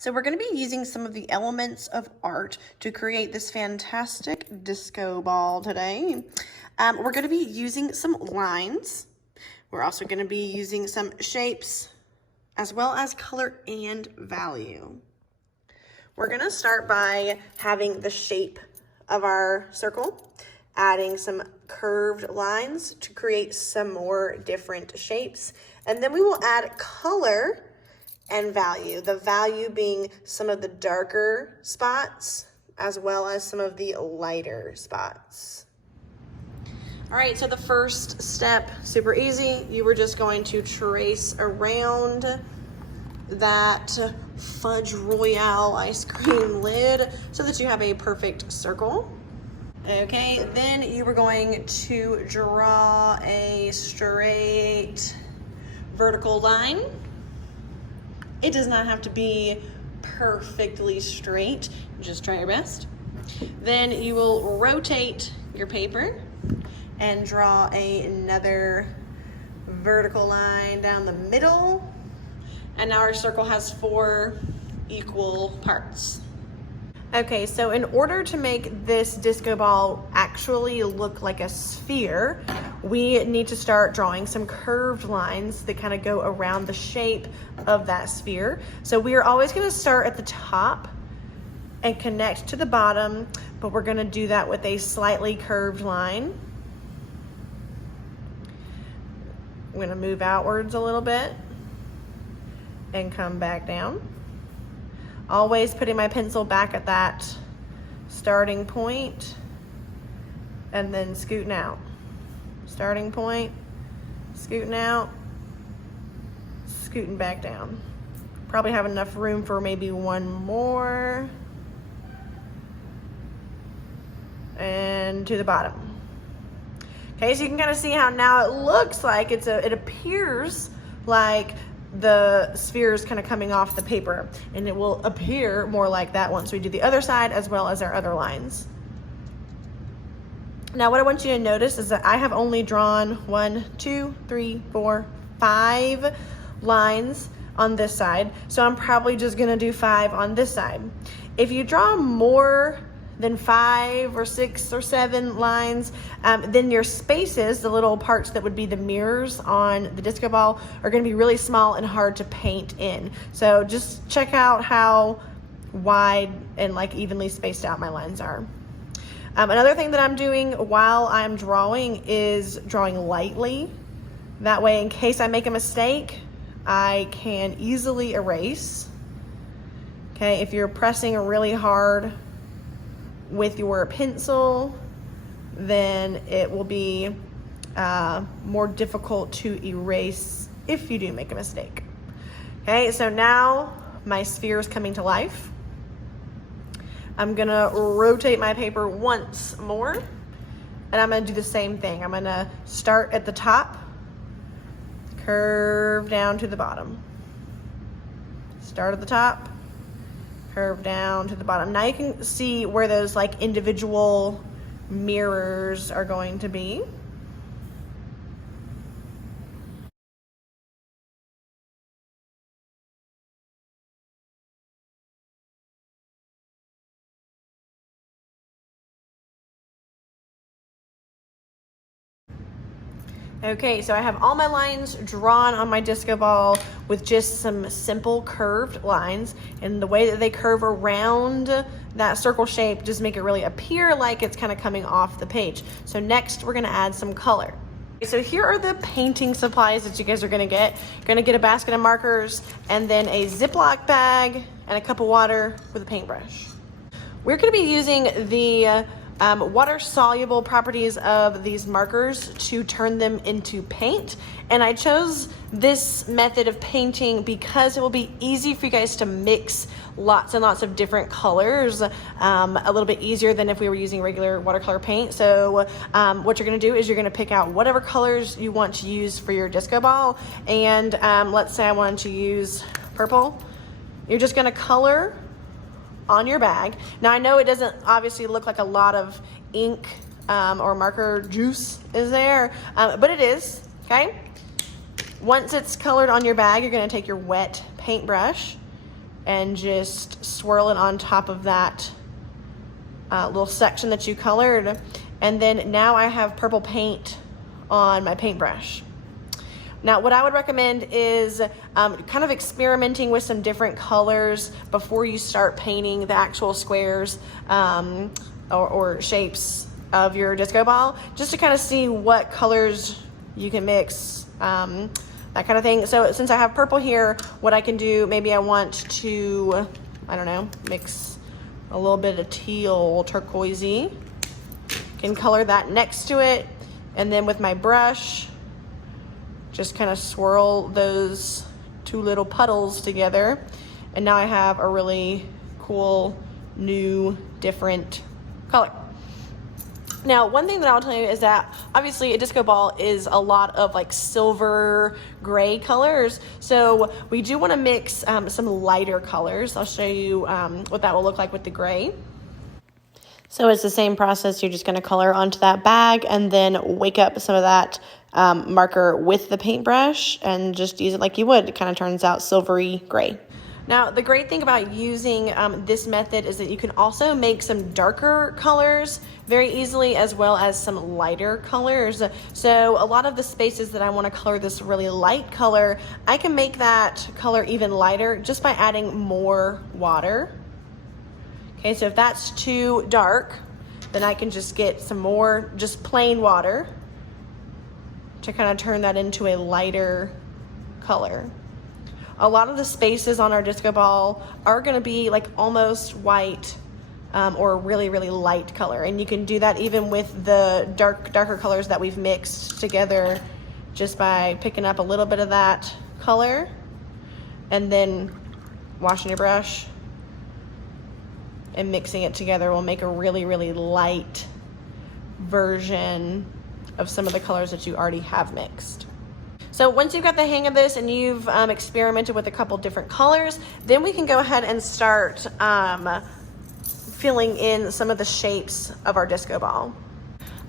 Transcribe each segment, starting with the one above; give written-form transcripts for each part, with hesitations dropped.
So we're going to be using some of the elements of art to create this fantastic disco ball today. We're going to be using some lines. We're also going to be using some shapes as well as color and value. We're going to start by having the shape of our circle, adding some curved lines to create some more different shapes. And then we will add color and value. The value being some of the darker spots as well as some of the lighter spots. All right, so the first step, super easy. You were just going to trace around that Fudge Royale ice cream lid so that you have a perfect circle. Okay, then you were going to draw a straight vertical line. It does not have to be perfectly straight, just try your best. Then you will rotate your paper and draw another vertical line down the middle. And now our circle has 4 equal parts. Okay, so in order to make this disco ball actually look like a sphere, we need to start drawing some curved lines that kind of go around the shape of that sphere. So we are always going to start at the top and connect to the bottom, but we're going to do that with a slightly curved line. I'm going to move outwards a little bit and come back down. Always putting my pencil back at that starting point and then scooting out. Starting point, scooting out, scooting back down. Probably have enough room for maybe one more. And to the bottom. Okay, so you can kind of see how now it looks like it appears like the sphere is kind of coming off the paper, and it will appear more like that once we do the other side as well as our other lines. Now what I want you to notice is that I have only drawn 1, 2, 3, 4, 5 lines on this side, so I'm probably just gonna do 5 on this side. If you draw more than 5 or 6 or 7 lines, then your spaces, the little parts that would be the mirrors on the disco ball, are gonna be really small and hard to paint in. So just check out how wide and like evenly spaced out my lines are. Another thing that I'm doing while I'm drawing is drawing lightly. That way, in case I make a mistake, I can easily erase. Okay, if you're pressing really hard with your pencil, then it will be more difficult to erase if you do make a mistake. Okay, so now my sphere is coming to life. I'm gonna rotate my paper once more, and I'm gonna do the same thing. I'm gonna start at the top, curve down to the bottom. Start at the top, curve down to the bottom. Now you can see where those like individual mirrors are going to be. Okay, so I have all my lines drawn on my disco ball with just some simple curved lines, and the way that they curve around that circle shape just make it really appear like it's kind of coming off the page. So next we're gonna add some color. So here are the painting supplies that you guys are gonna get. You're gonna get a basket of markers and then a Ziploc bag and a cup of water with a paintbrush. We're gonna be using the water-soluble properties of these markers to turn them into paint. And I chose this method of painting because it will be easy for you guys to mix lots and lots of different colors, a little bit easier than if we were using regular watercolor paint. So what you're gonna do is you're gonna pick out whatever colors you want to use for your disco ball. And let's say I want to use purple. You're just gonna color on your bag. Now I know it doesn't obviously look like a lot of ink or marker juice is there, but it is, okay? Once it's colored on your bag, you're gonna take your wet paintbrush and just swirl it on top of that little section that you colored. And then now I have purple paint on my paintbrush. Now, what I would recommend is kind of experimenting with some different colors before you start painting the actual squares or shapes of your disco ball, just to kind of see what colors you can mix, that kind of thing. So since I have purple here, what I can do, maybe I want to, I don't know, mix a little bit of teal, turquoisey. Can color that next to it, and then with my brush, just kind of swirl those two little puddles together, and now I have a really cool, new, different color. Now, one thing that I'll tell you is that obviously a disco ball is a lot of like silver gray colors. So we do want to mix some lighter colors. I'll show you what that will look like with the gray. So it's the same process. You're just going to color onto that bag and then wake up some of that marker with the paintbrush and just use it like you would. It kind of turns out silvery gray. Now, the great thing about using this method is that you can also make some darker colors very easily, as well as some lighter colors. So a lot of the spaces that I want to color this really light color, I can make that color even lighter just by adding more water. Okay, so if that's too dark, then I can just get some more just plain water to kind of turn that into a lighter color. A lot of the spaces on our disco ball are going to be like almost white or really, really light color. And you can do that even with the darker colors that we've mixed together, just by picking up a little bit of that color and then washing your brush and mixing it together will make a really, really light version of some of the colors that you already have mixed. So once you've got the hang of this and you've experimented with a couple different colors, then we can go ahead and start filling in some of the shapes of our disco ball.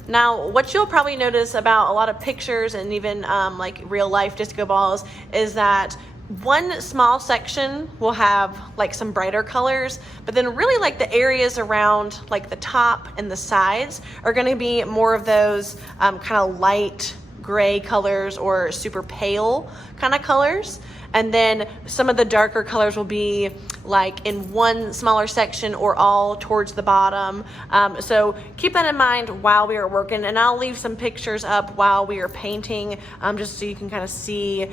Now, what you'll probably notice about a lot of pictures and even like real life disco balls is that one small section will have like some brighter colors, but then really like the areas around like the top and the sides are going to be more of those kind of light gray colors or super pale kind of colors. And then some of the darker colors will be like in one smaller section or all towards the bottom. So keep that in mind while we are working, and I'll leave some pictures up while we are painting, just so you can kind of see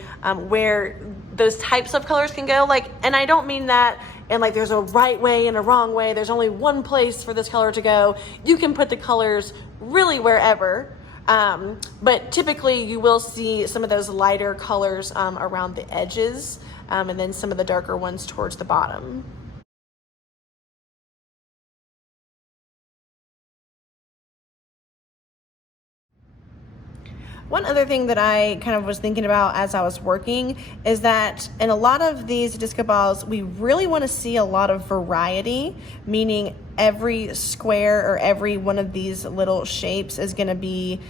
where those types of colors can go. Like, and I don't mean that and like there's a right way and a wrong way. There's only one place for this color to go. You can put the colors really wherever. But typically you will see some of those lighter colors around the edges, and then some of the darker ones towards the bottom. One other thing that I kind of was thinking about as I was working is that in a lot of these disco balls, we really want to see a lot of variety, meaning every square or every one of these little shapes is going to be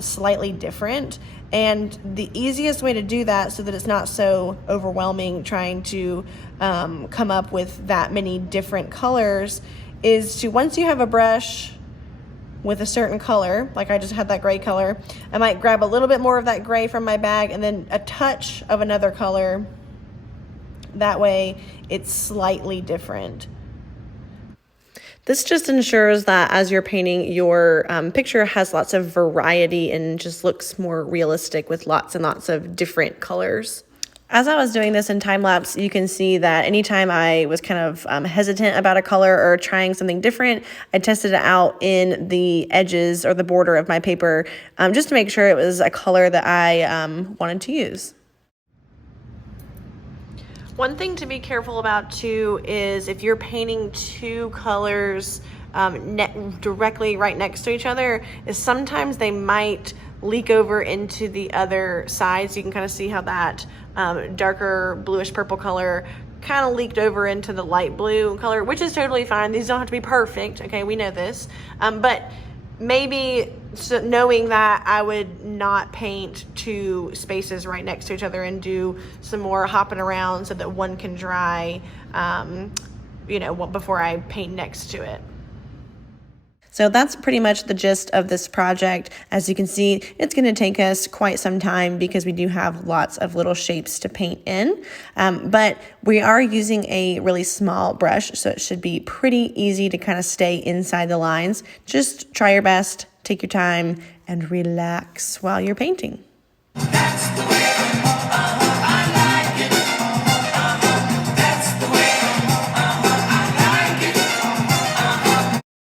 slightly different. And the easiest way to do that so that it's not so overwhelming trying to come up with that many different colors is to, once you have a brush with a certain color, like I just had that gray color, I might grab a little bit more of that gray from my bag and then a touch of another color. That way it's slightly different. This just ensures that as you're painting, your picture has lots of variety and just looks more realistic with lots and lots of different colors. As I was doing this in time lapse, you can see that anytime I was kind of hesitant about a color or trying something different, I tested it out in the edges or the border of my paper just to make sure it was a color that I wanted to use. One thing to be careful about too is if you're painting two colors directly right next to each other, is sometimes they might leak over into the other side. So you can kind of see how that darker bluish purple color kind of leaked over into the light blue color, which is totally fine. These don't have to be perfect, okay, we know this, but maybe So knowing that, I would not paint two spaces right next to each other and do some more hopping around so that one can dry, you know, before I paint next to it. So that's pretty much the gist of this project. As you can see, it's going to take us quite some time because we do have lots of little shapes to paint in. But we are using a really small brush, so it should be pretty easy to kind of stay inside the lines. Just try your best, take your time, and relax while you're painting.